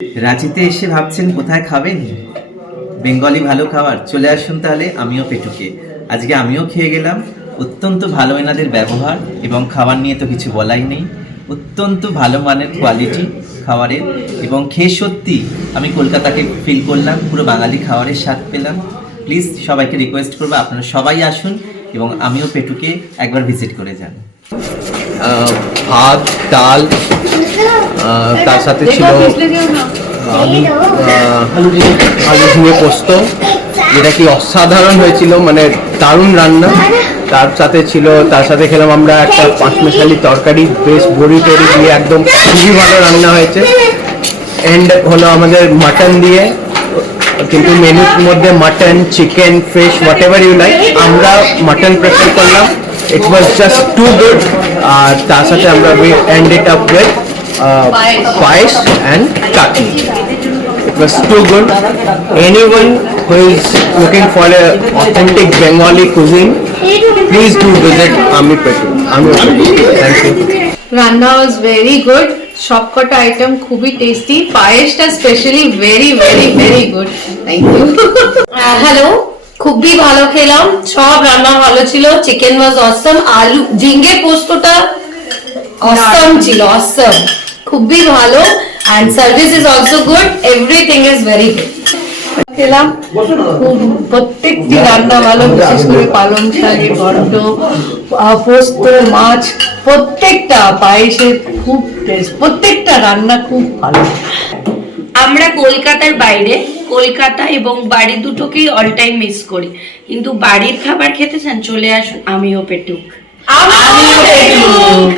রাঁচিতে এসে ভাবছেন কোথায় খাবেন বেঙ্গলি ভালো খাবার, চলে আসুন তাহলে আমিও পেটুকে। আজকে আমিও খেয়ে গেলাম। অত্যন্ত ভালো এনাদের ব্যবহার এবং খাবার নিয়ে তো কিছু বলাই নেই। অত্যন্ত ভালো মানের কোয়ালিটি খাবারের এবং খেয়ে সত্যি আমি কলকাতাকে ফিল করলাম, পুরো বাঙালি খাবারের স্বাদ পেলাম। প্লিজ সবাইকে রিকোয়েস্ট করবো আপনারা সবাই আসুন এবং আমিও পেটুকে একবার ভিজিট করে যান। ভাত, ডাল, তার সাথে ছিল আলু ঝিঙে পোস্ত, যেটা কি অসাধারণ হয়েছিল, মানে দারুণ রান্না। তার সাথে খেলাম আমরা একটা পাঁচমেশালি তরকারি, বেশ বড়ি টড়ি দিয়ে একদম খুবই ভালো রান্না হয়েছে। এন্ড হলো আমাদের মাটন দিয়ে, কিন্তু মেনুর মধ্যে mutton, chicken, fish, whatever you like, আমরা মাটন প্রেফার করলাম। It was just too good. তার সাথে আমরা we end it up with payesh and chutney. It was too good. Anyone who is looking for a authentic Bengali cuisine, please do visit Ami Petu. Thank you. রান্না was very good, সবকটা item খুবই tasty, পায়েসটা specially very very very good. Thank you. Hello, খুবই ভালো খেলাম, সব রান্না ভালো ছিল। চিকেন ওয়াজ অসম, আলু ঝিঙ্গে পোস্তটা অসম ছিল, অসম, খুবই ভালো। And service is also good, everything is very good. খেলাম, প্রত্যেকটি রান্না ভালো, বিশেষ করে পালং শাকের ঘন্ট, পোস্ত, মাছ, প্রত্যেকটা পায়েসের খুব টেস্ট, প্রত্যেকটা রান্না খুব ভালো। আমরা কলকাতার বাইরে, কলকাতা এবং বাড়ি দুটোকেই অল টাইম মিস করি, কিন্তু বাড়ির খাবার খেতে চান, চলে আসুন আমিও পেটুক। আমিও পেটুক।